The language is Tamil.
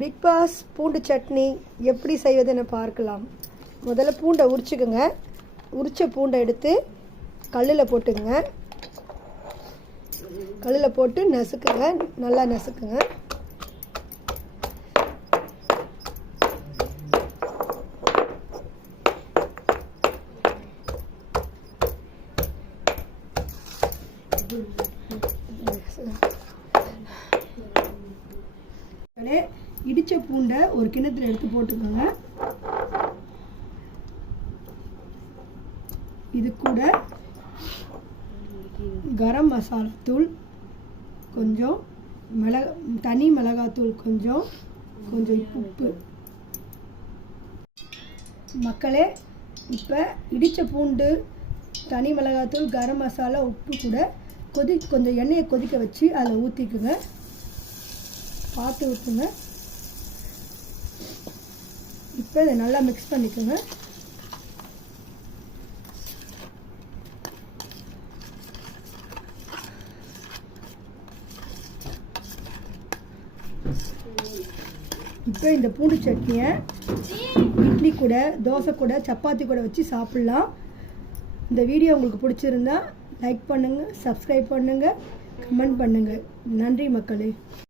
பிக் பாஸ் பூண்டு சட்னி எப்படி செய்வதுன்னு பார்க்கலாம். முதல்ல பூண்டை உரிச்சுக்குங்க. உரித்த பூண்டை எடுத்து கல்லில் போட்டுக்குங்க. கல்லில் போட்டு நசுக்குங்க, நல்லா நசுக்குங்க. இடிச்ச பூண்டை ஒரு கிண்ணத்துல எடுத்து போட்டுக்கோங்க. இது கூட கரம் மசாலா தூள் கொஞ்சம், தனி மிளகாத்தூள் கொஞ்சம், கொஞ்சம் உப்பு. மக்களே, இப்போ இடித்த பூண்டு, தனி மிளகாத்தூள், கரம் மசாலா, உப்பு கூட கொஞ்சம் எண்ணெயை கொதிக்க வச்சு அதில் ஊற்றிக்குங்க. பார்த்து ஊற்றுங்க. இப்போ இதை நல்லா மிக்ஸ் பண்ணிக்கோங்க. இப்போ இந்த பூண்டு சட்னியை இட்லி கூட, தோசை கூட, சப்பாத்தி கூட வச்சு சாப்பிட்லாம். இந்த வீடியோ உங்களுக்கு பிடிச்சிருந்தா லைக் பண்ணுங்கள், சப்ஸ்கிரைப் பண்ணுங்கள், கமெண்ட் பண்ணுங்கள். நன்றி மக்களே.